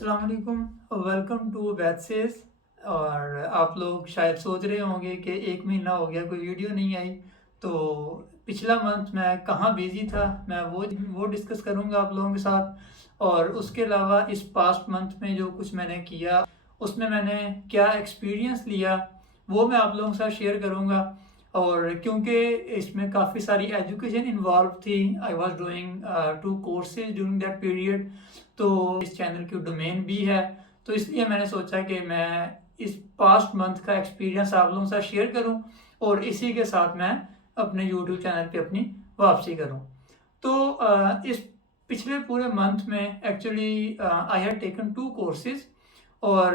अस्सलाम वालेकुम, welcome to वैदसेस। और आप लोग शायद सोच रहे होंगे कि 1 महीना हो गया कोई वीडियो नहीं आई। तो पिछला मंथ मैं कहाँ बिज़ी था, मैं वो डिस्कस करूँगा आप लोगों के साथ। और उसके अलावा इस पास्ट मंथ में जो कुछ मैंने किया, उसमें मैंने क्या एक्सपीरियंस लिया, वो मैं आप लोगों के साथ शेयर करूँगा। और क्योंकि इसमें काफ़ी सारी एजुकेशन इन्वॉल्व थी, I was doing 2 courses during that period. तो इस चैनल की डोमेन भी है, तो इसलिए मैंने सोचा कि मैं इस पास्ट मंथ का एक्सपीरियंस आप लोगों के साथ शेयर करूं और इसी के साथ मैं अपने यूट्यूब चैनल पे अपनी वापसी करूं। तो इस पिछले पूरे मंथ में actually I had taken 2 courses. और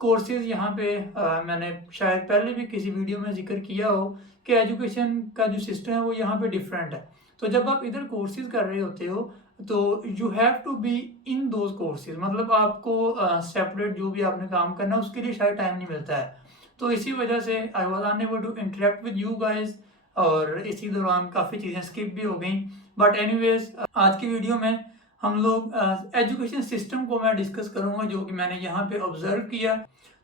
कोर्सेज़ यहाँ पे मैंने शायद पहले भी किसी वीडियो में ज़िक्र किया हो कि एजुकेशन का जो सिस्टम है वो यहाँ पे डिफरेंट है। तो जब आप इधर कोर्सेज़ कर रहे होते हो तो you have to be in those courses, मतलब आपको सेपरेट जो भी आपने काम करना है उसके लिए शायद टाइम नहीं मिलता है। तो इसी वजह से I was unable to interact with you guys, और इसी दौरान काफ़ी चीज़ें स्किप भी हो गई। बट एनीवेज आज की वीडियो में हम लोग एजुकेशन सिस्टम को मैं डिस्कस करूँगा जो कि मैंने यहाँ पे ऑब्जर्व किया।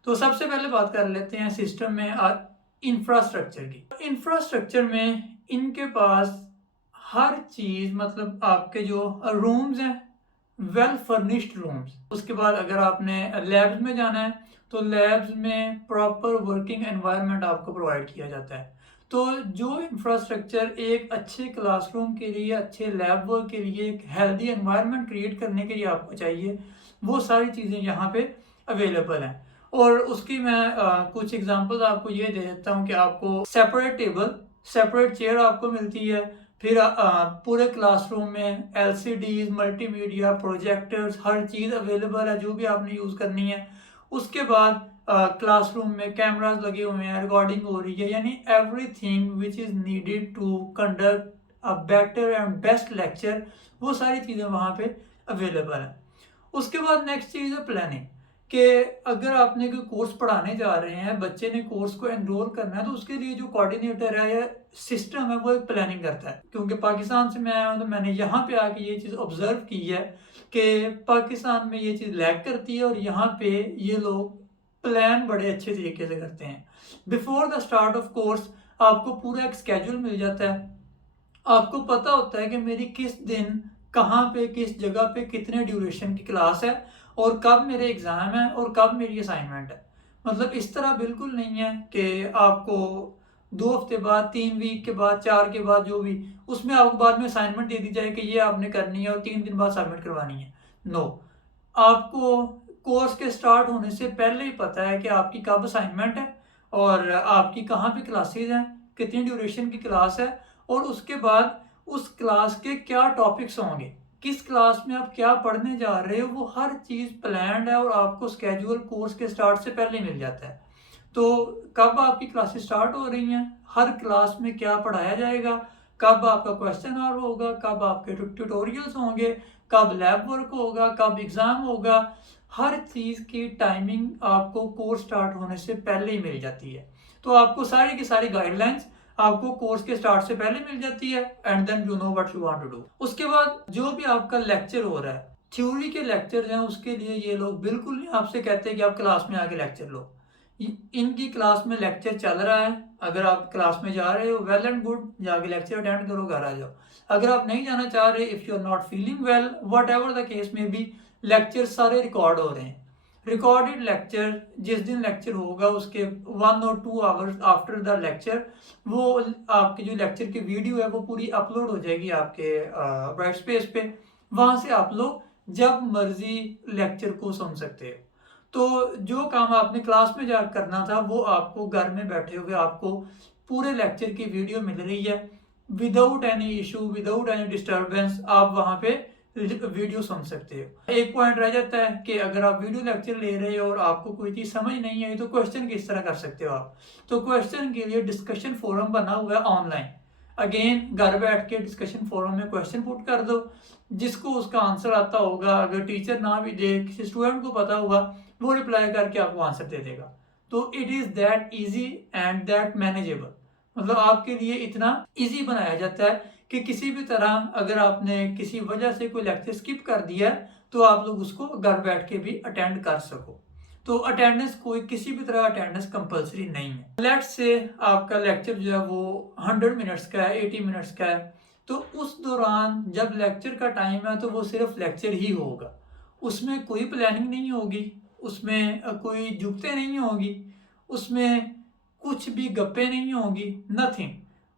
तो सबसे पहले बात कर लेते हैं सिस्टम में इंफ्रास्ट्रक्चर की। इंफ्रास्ट्रक्चर में इनके पास हर चीज़, मतलब आपके जो रूम्स हैं, वेल फर्निश्ड रूम्स। उसके बाद अगर आपने लैब्स में जाना है तो लैब्स में प्रॉपर वर्किंग एनवायरनमेंट आपको प्रोवाइड किया जाता है। तो जो इंफ्रास्ट्रक्चर एक अच्छे क्लासरूम के लिए, अच्छे लैब वर्क के लिए, एक हेल्दी एनवायरनमेंट क्रिएट करने के लिए आपको चाहिए, वो सारी चीज़ें यहाँ पे अवेलेबल हैं। और उसकी मैं कुछ एग्जांपल्स आपको ये दे देता हूँ कि आपको सेपरेट टेबल, सेपरेट चेयर आपको मिलती है। फिर पूरे क्लासरूम में एलसीडीज, मल्टीमीडिया, प्रोजेक्टर्स, हर चीज़ अवेलेबल है जो भी आपने यूज़ करनी है। उसके बाद क्लासरूम में कैमरास लगे हुए हैं, रिकॉर्डिंग हो रही है, यानी everything which is needed to conduct a better and best lecture, वो सारी चीज़ें वहाँ पे अवेलेबल हैं। उसके बाद नेक्स्ट चीज़ है प्लानिंग, कि अगर आपने कोई कोर्स पढ़ाने जा रहे हैं, बच्चे ने कोर्स को एनरोल करना है, तो उसके लिए जो कोऑर्डिनेटर है या सिस्टम है वो एक प्लानिंग करता है। क्योंकि पाकिस्तान से मैं आया हूँ तो मैंने यहाँ पे आके ये चीज़ ऑब्जर्व की है कि पाकिस्तान में ये चीज़ लैग करती है और यहाँ पे ये लोग प्लान बड़े अच्छे तरीके से करते हैं। Before the start of course आपको पूरा एक स्केड्यूल मिल जाता है। आपको पता होता है कि मेरी किस दिन, कहाँ पे, किस जगह पे, कितने ड्यूरेशन की क्लास है और कब मेरे एग्ज़ाम है और कब मेरी असाइनमेंट है। मतलब इस तरह बिल्कुल नहीं है कि आपको 2 हफ्ते बाद, 3 वीक के बाद, 4 के बाद, जो भी, उसमें आपको बाद में असाइनमेंट दे दी जाए कि ये आपने करनी है और 3 दिन बाद सबमिट करवानी है। नो, आपको कोर्स के स्टार्ट होने से पहले ही पता है कि आपकी कब असाइनमेंट है और आपकी कहाँ पे क्लासेज हैं, कितनी ड्यूरेशन की क्लास है, और उसके बाद उस क्लास के क्या टॉपिक्स होंगे, किस क्लास में आप क्या पढ़ने जा रहे हो, वो हर चीज़ प्लान्ड है और आपको स्केड्यूल कोर्स के स्टार्ट से पहले मिल जाता है। तो कब आपकी क्लासेस स्टार्ट हो रही हैं, हर क्लास में क्या पढ़ाया जाएगा, कब आपका क्वेश्चन आवर होगा, कब आपके ट्यूटोरियल्स होंगे, कब लैब वर्क होगा, कब एग्ज़ाम होगा, हर चीज़ की टाइमिंग आपको कोर्स स्टार्ट होने से पहले ही मिल जाती है। तो आपको सारी की सारी गाइडलाइंस आपको कोर्स के स्टार्ट से पहले मिल जाती है, and then you know what you want to do. उसके बाद जो भी आपका लेक्चर हो रहा है, थ्योरी के लेक्चर हैं, उसके लिए ये लोग बिल्कुल नहीं आपसे कहते कि आप क्लास में आके लेक्चर लो। इनकी क्लास में लेक्चर चल रहा है, अगर आप क्लास में जा रहे हो, वेल एंड गुड, जाके लेक्चर अटेंड करो, घर आ जाओ। अगर आप नहीं जाना चाह रहे, if you are not feeling well, whatever the case में भी, लेक्चर सारे रिकॉर्ड हो रहे हैं। रिकॉर्डेड लेक्चर, जिस दिन लेक्चर होगा उसके 1 और 2 आवर्स आफ्टर द लेक्चर, वो आपके जो लेक्चर की वीडियो है वो पूरी अपलोड हो जाएगी आपके ब्राइट स्पेस पे। वहाँ से आप लोग जब मर्जी लेक्चर को सुन सकते हो। तो जो काम आपने क्लास में जाकर करना था वो आपको घर में बैठे हुए आपको पूरे लेक्चर की वीडियो मिल रही है, without any issue, without any disturbance, आप वहाँ पे वीडियो सुन सकते हो। एक पॉइंट रह जाता है कि अगर आप वीडियो लेक्चर ले रहे हो और आपको कोई चीज़ समझ नहीं आई तो क्वेश्चन किस तरह कर सकते हो आप। तो क्वेश्चन के लिए डिस्कशन फोरम बना हुआ है ऑनलाइन। अगेन, घर बैठ के डिस्कशन फोरम में क्वेश्चन पुट कर दो, जिसको उसका आंसर आता होगा, अगर टीचर ना भी दे, किसी स्टूडेंट को पता होगा, वो रिप्लाई करके आपको आंसर दे देगा। तो it is that easy and that manageable, मतलब आपके लिए इतना इजी बनाया जाता है कि किसी भी तरह अगर आपने किसी वजह से कोई लेक्चर स्किप कर दिया है तो आप लोग उसको घर बैठ के भी अटेंड कर सको। तो अटेंडेंस कोई किसी भी तरह अटेंडेंस कंपलसरी नहीं है। लेट्स से आपका लेक्चर जो है वो 100 मिनट्स का है, 80 मिनट्स का है, तो उस दौरान जब लेक्चर का टाइम है तो वो सिर्फ लेक्चर ही होगा, उसमें कोई प्लानिंग नहीं होगी, उसमें कोई जुगते नहीं होगी, उसमें कुछ भी गप्पे नहीं होगी, नथिंग।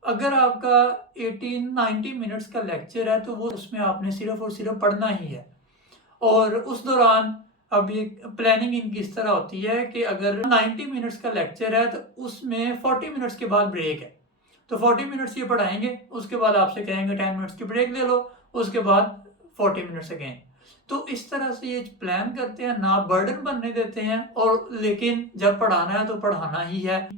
अगर आपका 18-90 मिनट्स का लेक्चर है तो वो उसमें आपने सिर्फ और सिर्फ पढ़ना ही है। और उस दौरान अब ये प्लानिंग इनकी इस तरह होती है कि अगर 90 मिनट्स का लेक्चर है तो उसमें 40 मिनट्स के बाद ब्रेक है, तो 40 मिनट्स ये पढ़ाएंगे, उसके बाद आपसे कहेंगे 10 मिनट्स की ब्रेक ले लो, उसके बाद 40 मिनट्स अगेन। तो इस तरह से ये प्लान करते हैं, ना बर्डन बनने देते हैं, और लेकिन जब पढ़ाना है तो पढ़ाना ही है।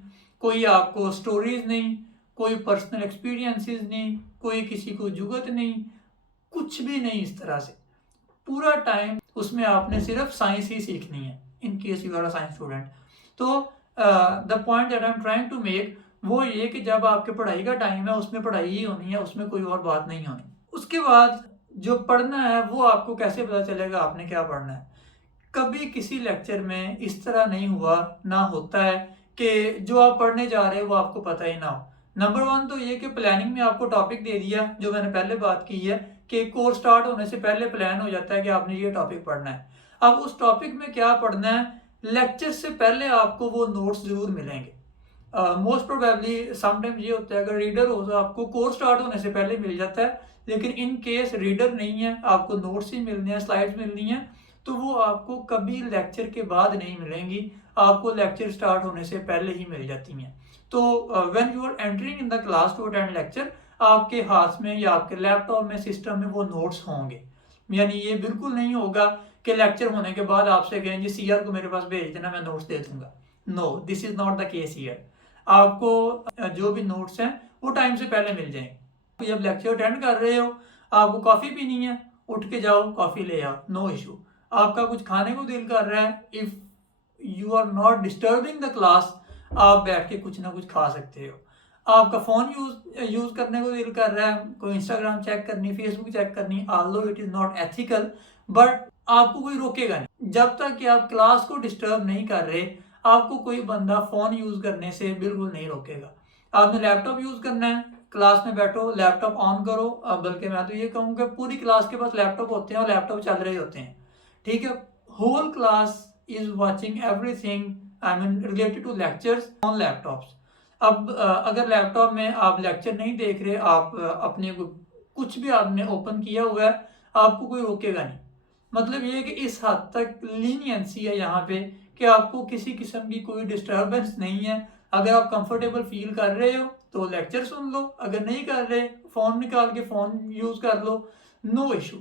कोई आपको स्टोरीज नहीं, कोई पर्सनल एक्सपीरियंसेस नहीं, कोई किसी को जुगत नहीं, कुछ भी नहीं। इस तरह से पूरा टाइम उसमें आपने सिर्फ साइंस ही सीखनी है, in case you are a science student. तो the point that I am trying to make वो ये कि जब आपके पढ़ाई का टाइम है उसमें पढ़ाई ही होनी है, उसमें कोई और बात नहीं होनी। उसके बाद जो पढ़ना है वो आपको कैसे पता चलेगा आपने क्या पढ़ना है? कभी किसी लेक्चर में इस तरह नहीं हुआ, ना होता है कि जो आप पढ़ने जा रहे हैं वो आपको पता ही ना हो। नंबर 1 तो ये कि प्लानिंग में आपको टॉपिक दे दिया, जो मैंने पहले बात की है कि कोर्स स्टार्ट होने से पहले प्लान हो जाता है कि आपने ये टॉपिक पढ़ना है। अब उस टॉपिक में क्या पढ़ना है, लेक्चर से पहले आपको वो नोट्स जरूर मिलेंगे। मोस्ट प्रोबेबली समटाइम्स ये होता है, अगर रीडर हो तो आपको कोर्स स्टार्ट होने से पहले मिल जाता है, लेकिन इन केस रीडर नहीं है, आपको नोट्स ही मिलने हैं, स्लाइड्स मिलनी है, तो वो आपको कभी लेक्चर के बाद नहीं मिलेंगी, आपको लेक्चर स्टार्ट होने से पहले ही मिल जाती हैं। तो when you are entering in the class to attend lecture, आपके हाथ में या आपके लैपटॉप में, सिस्टम में वो नोट्स होंगे। यानी ये बिल्कुल नहीं होगा कि लेक्चर होने के बाद आपसे कहें जी सीआर को मेरे पास भेज देना, मैं नोट्स दे दूंगा। No, this is not the case here. आपको जो भी नोट्स हैं वो टाइम से पहले मिल जाएंगे। जब लेक्चर अटेंड कर रहे हो, आपको कॉफ़ी पीनी है, उठ के जाओ कॉफ़ी ले आओ, नो इशू। आपका कुछ खाने को दिल कर रहा है, if you are not disturbing the class, आप बैठ के कुछ ना कुछ खा सकते हो। आपका फ़ोन यूज़ करने को दिल कर रहा है, कोई इंस्टाग्राम चेक करनी, फेसबुक चेक करनी, although it is not ethical, but आपको कोई रोकेगा नहीं। जब तक कि आप क्लास को डिस्टर्ब नहीं कर रहे, आपको कोई बंदा फ़ोन यूज़ करने से बिल्कुल नहीं रोकेगा। आपने लैपटॉप यूज़ करना है, क्लास में बैठो, लैपटॉप ऑन करो। बल्कि मैं तो ये कहूँगा पूरी क्लास के पास लैपटॉप होते हैं और लैपटॉप चल रहे होते हैं, ठीक है। Whole class is watching everything I mean related to lectures on laptops. अब अगर लैपटॉप में आप लेक्चर नहीं देख रहे, आप अपने कुछ भी आपने ओपन किया हुआ है, आपको कोई रोकेगा नहीं। मतलब ये कि इस हद तक लीनियंसी है यहाँ पे कि आपको किसी किस्म की कोई डिस्टर्बेंस नहीं है। अगर आप कंफर्टेबल फील कर रहे हो तो लेक्चर सुन लो, अगर नहीं कर रहे फ़ोन निकाल के फ़ोन यूज़ कर लो, नो इशू।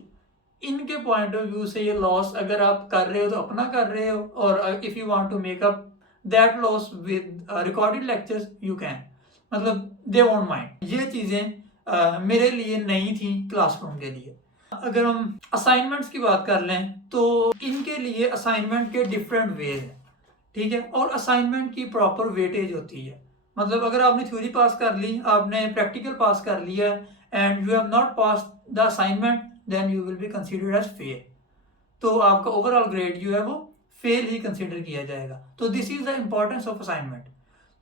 इनके पॉइंट ऑफ व्यू से ये लॉस अगर आप कर रहे हो तो अपना कर रहे हो, और if you want to make up that loss with recorded lectures you can, मतलब दे वोंट माइंड। ये चीज़ें मेरे लिए नहीं थी क्लासरूम के लिए। अगर हम असाइनमेंट्स की बात कर लें तो इनके लिए असाइनमेंट के डिफरेंट वेज हैं, ठीक है, और असाइनमेंट की प्रॉपर वेटेज होती है। मतलब अगर आपने थ्योरी पास कर ली, आपने प्रैक्टिकल पास कर लिया and you have not pass the assignment, then you will be considered as fail. तो आपका ओवरऑल ग्रेड जो है वो फेल ही कंसीडर किया जाएगा। तो this is the importance of assignment.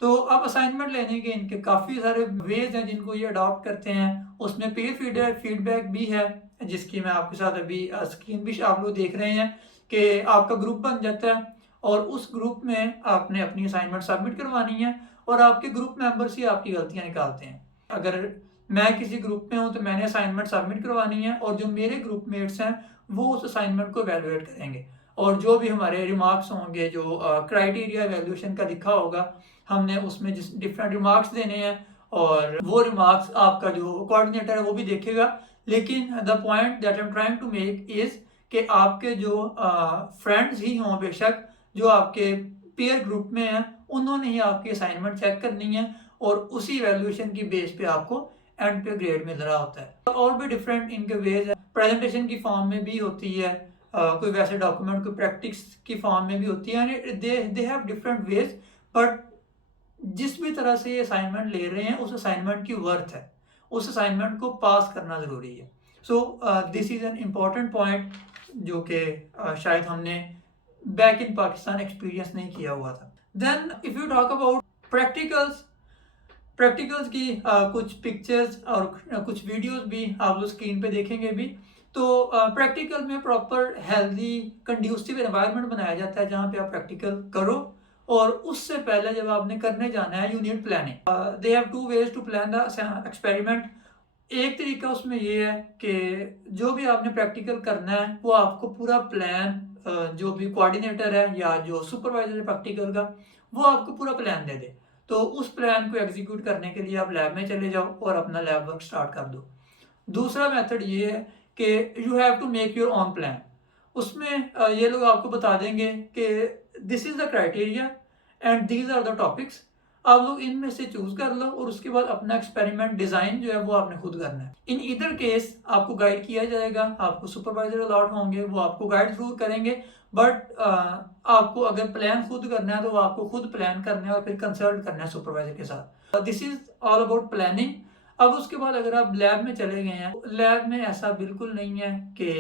तो अब असाइनमेंट लेने के इनके काफ़ी सारे वेज हैं जिनको ये अडॉप्ट करते हैं। उसमें पेयर फीडबैक भी है, जिसकी मैं आपके साथ अभी स्क्रीन भी आप लोग देख रहे हैं कि आपका ग्रुप बन जाता है और उस ग्रुप में आपने अपनी असाइनमेंट सबमिट करवानी है और आपके ग्रुप मेंबर्स ही आपकी गलतियां निकालते हैं। अगर मैं किसी ग्रुप में हूँ तो मैंने असाइनमेंट सबमिट करवानी है और जो मेरे ग्रुप मेट्स हैं वो उस असाइनमेंट को एवेलुएट करेंगे, और जो भी हमारे रिमार्क्स होंगे, जो क्राइटेरिया एवेल्यूशन का लिखा होगा, हमने उसमें जिस डिफरेंट रिमार्क्स देने हैं और वो रिमार्क्स आपका जो कोऑर्डिनेटर है वो भी देखेगा। लेकिन the point that I am trying to make is कि आपके जो फ्रेंड्स ही हों, बेशक जो आपके पेयर ग्रुप में हैं, उन्होंने ही आपकी असाइनमेंट चेक करनी है और उसी वैल्यूएशन की बेस पे आपको एंड पे ग्रेड मिल रहा होता है। और भी डिफरेंट इनके वेज है, प्रेजेंटेशन की फॉर्म में भी होती है, कोई वैसे डॉक्यूमेंट कोई प्रैक्टिस की फॉर्म में भी होती है, they have different ways. But जिस भी तरह से ये असाइनमेंट ले रहे हैं उस असाइनमेंट की वर्थ है, उस असाइनमेंट को पास करना ज़रूरी है। So this is an important point जो कि शायद हमने बैक इन पाकिस्तान एक्सपीरियंस नहीं किया हुआ था। Then if you talk about practicals, practicals की कुछ पिक्चर्स और कुछ वीडियोस भी आप लोग स्क्रीन पे देखेंगे भी। तो प्रैक्टिकल में प्रॉपर हेल्दी कंड्यूसिव एनवायरनमेंट बनाया जाता है जहाँ पे आप प्रैक्टिकल करो। और उससे पहले जब आपने करने जाना है, you need planning. They have to ways to plan the experiment. एक तरीका उसमें ये है कि जो भी आपने प्रैक्टिकल करना है वो आपको पूरा प्लान, जो भी कोऑर्डिनेटर है या जो सुपरवाइजर है प्रैक्टिकल का, वो आपको पूरा प्लान दे दे। तो उस प्लान को एग्जीक्यूट करने के लिए आप लैब में चले जाओ और अपना लैब वर्क स्टार्ट कर दो। दूसरा मेथड ये है कि you have to make your own plan. उसमें ये लोग आपको बता देंगे कि this is the criteria and these are the topics, आप लोग इनमें से चूज कर लो और उसके बाद अपना एक्सपेरिमेंट डिजाइन जो है वो आपने खुद करना है। इन इधर केस आपको गाइड किया जाएगा, आपको सुपरवाइजर अलॉट होंगे, वो आपको गाइड जरूर करेंगे। बट आपको अगर प्लान खुद करना है तो वो आपको खुद प्लान करना है और फिर कंसल्ट करना है सुपरवाइजर के साथ। This is all about planning. अब उसके बाद अगर आप लैब में चले गए हैं, लैब में ऐसा बिल्कुल नहीं है कि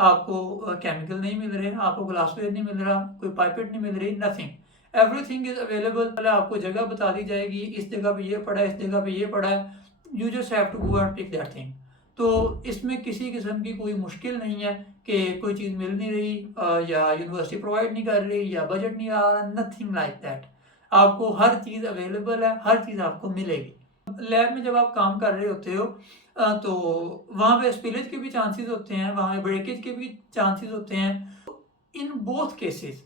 आपको केमिकल नहीं मिल रहे, आपको ग्लासवेयर नहीं मिल रहा, कोई पाइपेट नहीं मिल रही, नथिंग। Everything is available. आपको जगह बता दी जाएगी, इस जगह पे ये पड़ा है, इस जगह पे ये पड़ा है, you just have to go and pick that thing. तो इसमें किसी किस्म की कोई मुश्किल नहीं है कि कोई चीज़ मिल नहीं रही या यूनिवर्सिटी प्रोवाइड नहीं कर रही या बजट नहीं आ रहा, नथिंग लाइक दैट। आपको हर चीज़ अवेलेबल है, हर चीज़ आपको मिलेगी। लैब में जब आप काम कर रहे होते हो तो वहाँ पे स्पिलेज के भी चांसेस होते हैं, वहाँ पे ब्रेकेज के भी चांसेस होते हैं। इन बोथ केसेस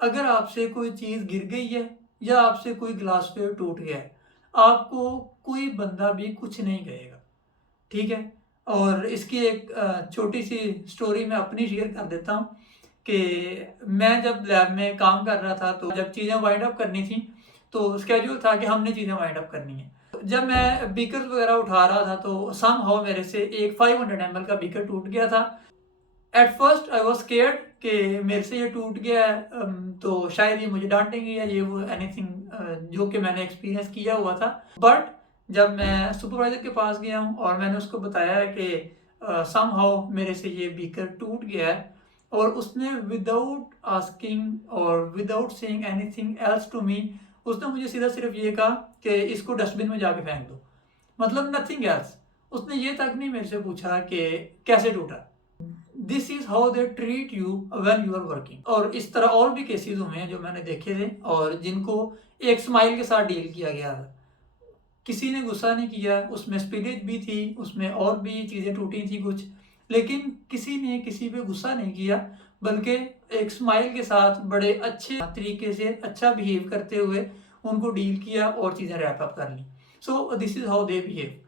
अगर आपसे कोई चीज़ गिर गई है या आपसे कोई ग्लासवेयर टूट गया है, आपको कोई बंदा भी कुछ नहीं कहेगा, ठीक है। और इसकी एक छोटी सी स्टोरी मैं अपनी शेयर कर देता हूँ कि मैं जब लैब में काम कर रहा था तो जब चीज़ें वाइंड अप करनी थी तो स्केड्यूल था कि हमने चीज़ें वाइंड अप करनी है। जब मैं बीकर्स वगैरह उठा रहा था तो समहाउ मेरे से एक 500 ml का बीकर टूट गया था। At first I was scared कि मेरे से ये टूट गया है, तो शायद ये मुझे डांटेंगे या ये वो एनीथिंग, जो कि मैंने एक्सपीरियंस किया हुआ था। बट जब मैं सुपरवाइजर के पास गया हूँ और मैंने उसको बताया है कि समहाउ मेरे से ये बीकर टूट गया है, और उसने विदाउट आस्किंग और without saying anything else to me, उसने मुझे सीधा सिर्फ ये कहा कि इसको डस्टबिन में जाके फेंक दो, मतलब नथिंग एल्स। उसने ये तक नहीं मेरे से पूछा कि कैसे टूटा। This is how they treat you when you are working. और इस तरह और भी केसेस हुए हैं जो मैंने देखे थे और जिनको एक स्माइल के साथ डील किया गया था। किसी ने गुस्सा नहीं किया, उसमें स्पिलेज भी थी, उसमें और भी चीज़ें टूटी थी कुछ, लेकिन किसी ने किसी पे गुस्सा नहीं किया, बल्कि एक स्माइल के साथ बड़े अच्छे तरीके से अच्छा बिहेव करते हुए उनको डील किया और चीज़ें रैप अप कर ली। So this is how they behave.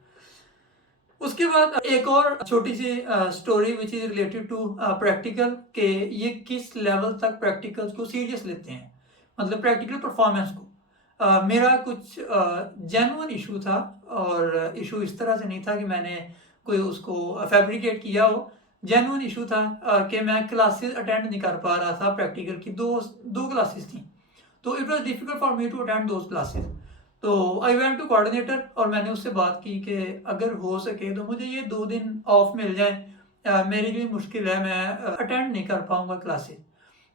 उसके बाद एक और छोटी सी story which is related to practical, के ये किस लेवल तक प्रैक्टिकल्स को सीरियस लेते हैं, मतलब प्रैक्टिकल परफॉर्मेंस को। मेरा कुछ जेन्युइन इशू था, और इशू इस तरह से नहीं था कि मैंने कोई उसको फैब्रिकेट किया हो। जेन्युइन इशू था कि मैं क्लासेस अटेंड नहीं कर पा रहा था। प्रैक्टिकल की दो क्लासेस थी, तो it was difficult for me to attend those classes. तो आई वेंट टू कोऑर्डिनेटर और मैंने उससे बात की कि अगर हो सके तो मुझे ये 2 दिन ऑफ मिल जाए, मेरी भी मुश्किल है, मैं अटेंड नहीं कर पाऊंगा क्लासेस।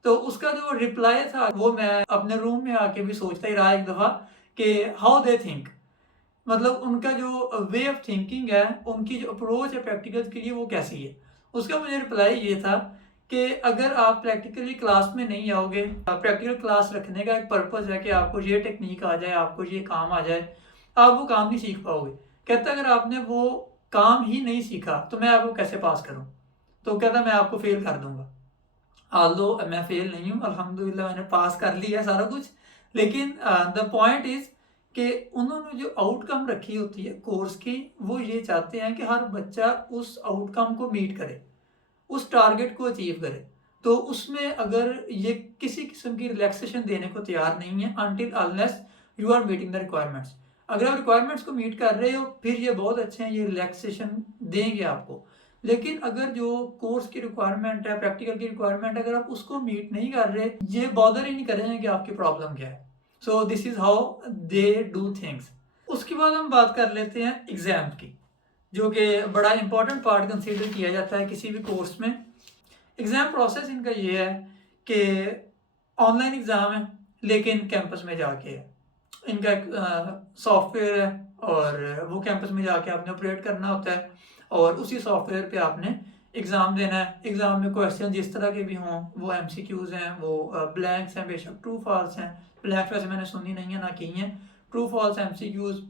तो उसका जो रिप्लाई था वो मैं अपने रूम में आके भी सोचता ही रहा एक दफ़ा कि हाउ दे थिंक, मतलब उनका जो वे ऑफ थिंकिंग है, उनकी जो अप्रोच है प्रैक्टिकल के लिए वो कैसी है। उसका मुझे रिप्लाई ये था कि अगर आप प्रैक्टिकली क्लास में नहीं आओगे, प्रैक्टिकल क्लास रखने का एक पर्पज़ है कि आपको ये टेक्निक आ जाए, आपको ये काम आ जाए, आप वो काम नहीं सीख पाओगे। कहता अगर आपने वो काम ही नहीं सीखा तो मैं आपको कैसे पास करूँ। तो कहता मैं आपको फेल कर दूंगा। आल्दो मैं फेल नहीं हूँ, अल्हम्दुलिल्लाह मैंने पास कर लिया सारा कुछ। लेकिन द पॉइंट इज़ कि उन्होंने जो आउटकम रखी होती है कोर्स की, वो ये चाहते हैं कि हर बच्चा उस आउटकम को मीट करे, उस टारगेट को अचीव करे। तो उसमें अगर ये किसी किस्म की रिलैक्सेशन देने को तैयार नहीं है until unless you are meeting the requirements. अगर आप रिक्वायरमेंट्स को मीट कर रहे हो फिर ये बहुत अच्छे हैं, ये रिलैक्सेशन देंगे आपको। लेकिन अगर जो कोर्स की रिक्वायरमेंट है, प्रैक्टिकल की रिक्वायरमेंट है, अगर आप उसको मीट नहीं कर रहे, ये बॉदर ही नहीं करेंगे कि आपकी प्रॉब्लम क्या है। सो this is how they do things. उसके बाद हम बात कर लेते हैं एग्जाम की, जो कि बड़ा इंपॉर्टेंट पार्ट कंसीडर किया जाता है किसी भी कोर्स में। एग्ज़ाम प्रोसेस इनका ये है कि ऑनलाइन एग्ज़ाम है लेकिन कैंपस में जाके है। इनका एक सॉफ्टवेयर है और वो कैंपस में जाके आपने ऑपरेट करना होता है और उसी सॉफ्टवेयर पे आपने एग्ज़ाम देना है। एग्ज़ाम में क्वेश्चन जिस तरह के भी हों, वो एमसीक्यूज़ हैं, वो ब्लैंक्स हैं, बेशक ट्रू फॉल्स हैं। ब्लैंक्स वैसे मैंने सुनी नहीं है, ना की हैं। ट्रू फॉल्स एमसीक्यूज़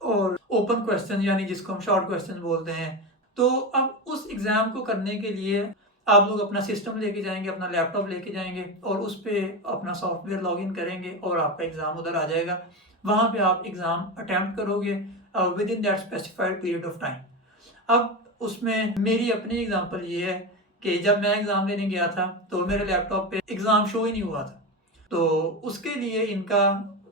और ओपन क्वेश्चन यानी जिसको हम शॉर्ट क्वेश्चन बोलते हैं। तो अब उस एग्ज़ाम को करने के लिए आप लोग अपना सिस्टम लेके जाएंगे, अपना लैपटॉप लेके जाएंगे और उस पर अपना सॉफ्टवेयर लॉगिन करेंगे और आपका एग्ज़ाम उधर आ जाएगा। वहाँ पे आप एग्ज़ाम अटैम्प्ट करोगे with in that specified period of time. अब उसमें मेरी अपनी एग्जांपल ये है कि जब मैं एग्ज़ाम देने गया था तो मेरे लैपटॉप पे एग्ज़ाम शो ही नहीं हुआ था। तो उसके लिए इनका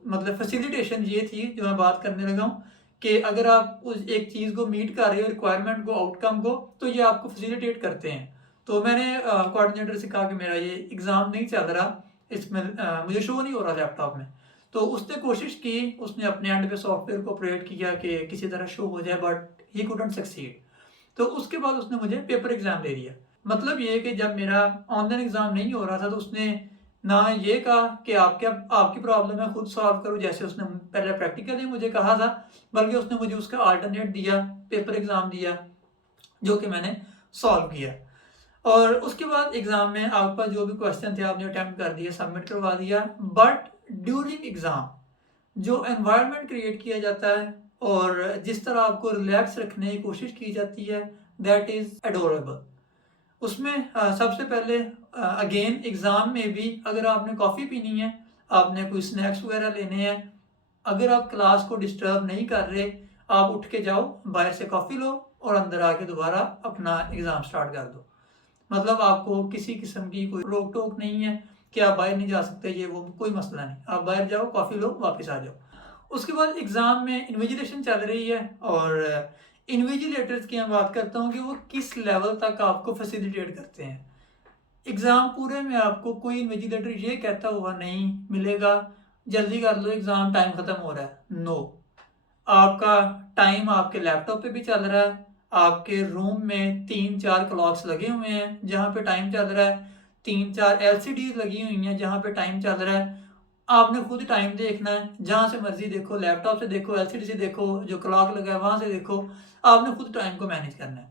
मतलब फैसिलिटेशन ये थी जो मैं बात करने लगा हूँ कि अगर आप उस एक चीज़ को मीट कर रहे हो, रिक्वायरमेंट को, आउटकम को, तो ये आपको फैसिलिटेट करते हैं। तो मैंने कोऑर्डिनेटर से कहा कि मेरा ये एग्ज़ाम नहीं चल रहा, इसमें मुझे शो नहीं हो रहा लैपटॉप में। तो उसने कोशिश की, उसने अपने एंड पे सॉफ्टवेयर को ऑपरेट किया कि किसी तरह शो हो जाए, बट ही कुडंट सक्सीड। तो उसके बाद उसने मुझे पेपर एग्ज़ाम दे दिया। मतलब ये है कि जब मेरा ऑनलाइन एग्ज़ाम नहीं हो रहा था तो उसने ना ये कहा कि आपकी प्रॉब्लम है खुद सॉल्व करो जैसे उसने पहले प्रैक्टिकली मुझे कहा था, बल्कि उसने मुझे उसका अल्टरनेट दिया, पेपर एग्ज़ाम दिया, जो कि मैंने सॉल्व किया। और उसके बाद एग्ज़ाम में आपके पास जो भी क्वेश्चन थे आपने अटैम्प्ट कर दिया, सबमिट करवा दिया। बट ड्यूरिंग एग्ज़ाम जो एनवायरनमेंट क्रिएट किया जाता है और जिस तरह आपको रिलैक्स रखने की कोशिश की जाती है, दैट इज़ एडोरेबल। उसमें सबसे पहले अगेन एग्ज़ाम में भी अगर आपने कॉफ़ी पीनी है, आपने कोई स्नैक्स वगैरह लेने हैं, अगर आप क्लास को डिस्टर्ब नहीं कर रहे, आप उठ के जाओ, बाहर से कॉफ़ी लो और अंदर आके दोबारा अपना एग्ज़ाम स्टार्ट कर दो। मतलब आपको किसी किस्म की कोई रोक टोक नहीं है कि आप बाहर नहीं जा सकते, ये वो कोई मसला नहीं। आप बाहर जाओ, कॉफ़ी लो, वापस आ जाओ। उसके बाद एग्ज़ाम में इन्विजिलेशन चल रही है और इन्विजिलेटर्स की मैं बात करता हूँ कि वो किस लेवल तक आपको फैसिलिटेट करते हैं। एग्ज़ाम पूरे में आपको कोई इन्विजिलेटर ये कहता हुआ नहीं मिलेगा, जल्दी कर लो एग्ज़ाम, टाइम ख़त्म हो रहा है। नो, आपका टाइम आपके लैपटॉप पे भी चल रहा है, आपके रूम में 3-4 क्लॉक्स लगे हुए हैं जहाँ पे टाइम चल रहा है, 3-4 एलसीडीज लगी हुई हैं जहाँ पे टाइम चल रहा है। आपने खुद टाइम देखना है, जहाँ से मर्जी देखो, लैपटॉप से देखो, एलसीडी से देखो, जो क्लॉक लगा है वहाँ से देखो। आपने खुद टाइम को मैनेज करना है।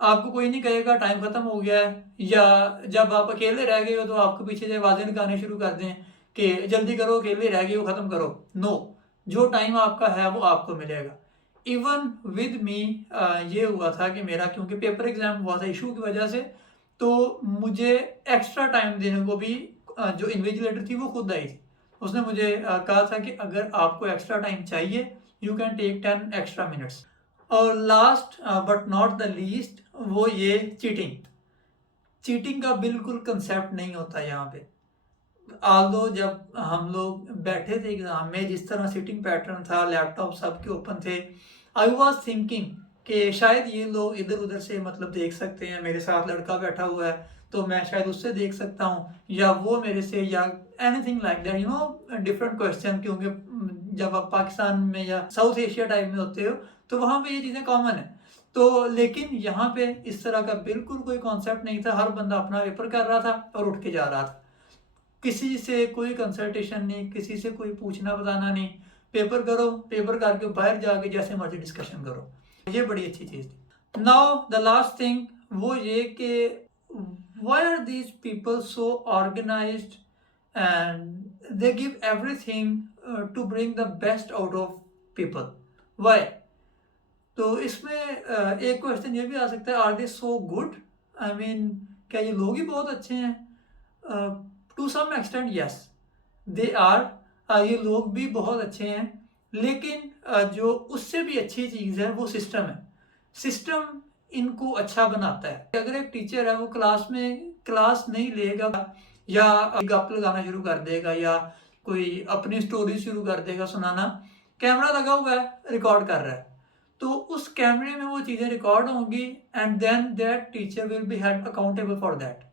आपको कोई नहीं कहेगा टाइम खत्म हो गया है, या जब आप अकेले रह गए हो तो आपको पीछे से आवाज़ें निकालने शुरू कर दें कि जल्दी करो, अकेले रह गए हो, ख़त्म करो। नो, जो टाइम आपका है वो आपको मिलेगा। इवन विद मी ये हुआ था कि मेरा क्योंकि पेपर एग्ज़ाम हुआ था इशू की वजह से, तो मुझे एक्स्ट्रा टाइम देने को भी जो इन्विजिलेटर थी वो खुद आई थी। उसने मुझे कहा था कि अगर आपको एक्स्ट्रा टाइम चाहिए, you can take 10 extra minutes. और last but not the least, वो ये चीटिंग। चीटिंग का बिल्कुल कंसेप्ट नहीं होता यहाँ पे। आल्दो जब हम लोग बैठे थे एग्ज़ाम में, जिस तरह सिटिंग पैटर्न था, लैपटॉप सबके ओपन थे, आई वॉज थिंकिंग कि शायद ये लोग इधर उधर से मतलब देख सकते हैं, मेरे साथ लड़का बैठा हुआ है तो मैं शायद उससे देख सकता हूँ, या वो मेरे से, या anything like that, you know, different question. क्योंकि जब आप पाकिस्तान में या साउथ एशिया टाइप में होते हो तो वहाँ पे ये चीज़ें कॉमन है। तो लेकिन यहाँ पे इस तरह का बिल्कुल कोई कॉन्सेप्ट नहीं था। हर बंदा अपना पेपर कर रहा था और उठ के जा रहा था। किसी से कोई कंसल्टेशन नहीं, किसी से कोई पूछना बताना नहीं। पेपर करो, पेपर करके बाहर जाके जैसे मर्जी डिस्कशन करो। ये बड़ी अच्छी चीज़ थी। नाउ द लास्ट थिंग वो ये कि why are these people so organised and they give everything to bring the best out of people, why? तो इसमें एक क्वेश्चन ये भी आ सकता है, are they so good? I mean, क्या ये लोग ही बहुत अच्छे हैं? To some extent yes, they are. ये लोग भी बहुत अच्छे हैं, लेकिन जो उससे भी अच्छी चीज़ है वो सिस्टम है। सिस्टम इनको अच्छा बनाता है। अगर एक टीचर है वो क्लास में क्लास नहीं लेगा या गप लगाना शुरू कर देगा या कोई अपनी स्टोरी शुरू कर देगा सुनाना, कैमरा लगा हुआ है, रिकॉर्ड कर रहा है, तो उस कैमरे में वो चीज़ें रिकॉर्ड होंगी and then that teacher will be held accountable for that.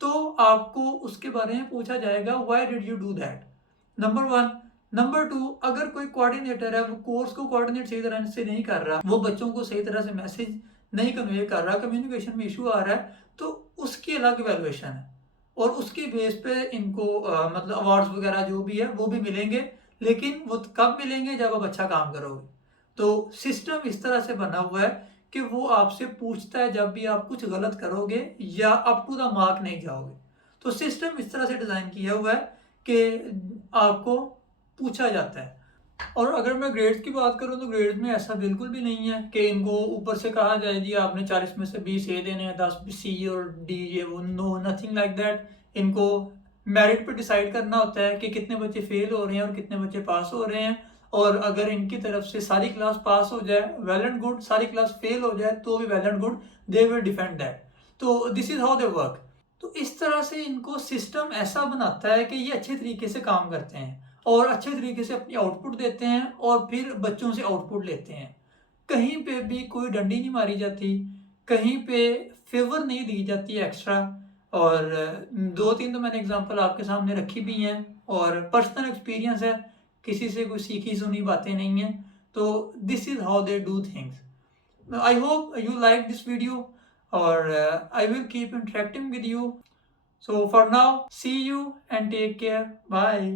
तो आपको उसके बारे में पूछा जाएगा, why did you do that, number one. Number two, अगर कोई कोऑर्डिनेटर है वो कोर्स को कोऑर्डिनेट सही तरह से नहीं कर रहा, वो बच्चों को सही तरह से मैसेज नहीं कन्वे कर रहा, कम्युनिकेशन में इशू आ रहा है, तो उसकी अलग वैल्यूएशन है और उसके बेस पे इनको मतलब अवार्ड्स वगैरह जो भी है वो भी मिलेंगे, लेकिन वो कब मिलेंगे जब आप अच्छा काम करोगे। तो सिस्टम इस तरह से बना हुआ है कि वो आपसे पूछता है जब भी आप कुछ गलत करोगे या अप टू द मार्क नहीं जाओगे। तो सिस्टम इस तरह से डिज़ाइन किया हुआ है कि आपको पूछा जाता है। और अगर मैं ग्रेड्स की बात करूँ तो ग्रेड्स में ऐसा बिल्कुल भी नहीं है कि इनको ऊपर से कहा जाए जी आपने 40 में से 20 ए देने हैं, 10 सी और डी, ये वो, नो, नथिंग लाइक दैट। इनको मेरिट पे डिसाइड करना होता है कि कितने बच्चे फेल हो रहे हैं और कितने बच्चे पास हो रहे हैं। और अगर इनकी तरफ से सारी क्लास पास हो जाए वेल एंड गुड, सारी क्लास फेल हो जाए तो भी well and good, they will defend that. तो this is how they work. तो इस तरह से इनको सिस्टम ऐसा बनाता है कि ये अच्छे तरीके से काम करते हैं और अच्छे तरीके से अपनी आउटपुट देते हैं और फिर बच्चों से आउटपुट लेते हैं। कहीं पे भी कोई डंडी नहीं मारी जाती, कहीं पे फेवर नहीं दी जाती एक्स्ट्रा। और 2-3 तो मैंने एग्जांपल आपके सामने रखी भी हैं और पर्सनल एक्सपीरियंस है, किसी से कोई सीखी सुनी बातें नहीं हैं। तो this is how they do things. I hope you like this video और I will keep interacting with you. So for now, see you and take care. Bye.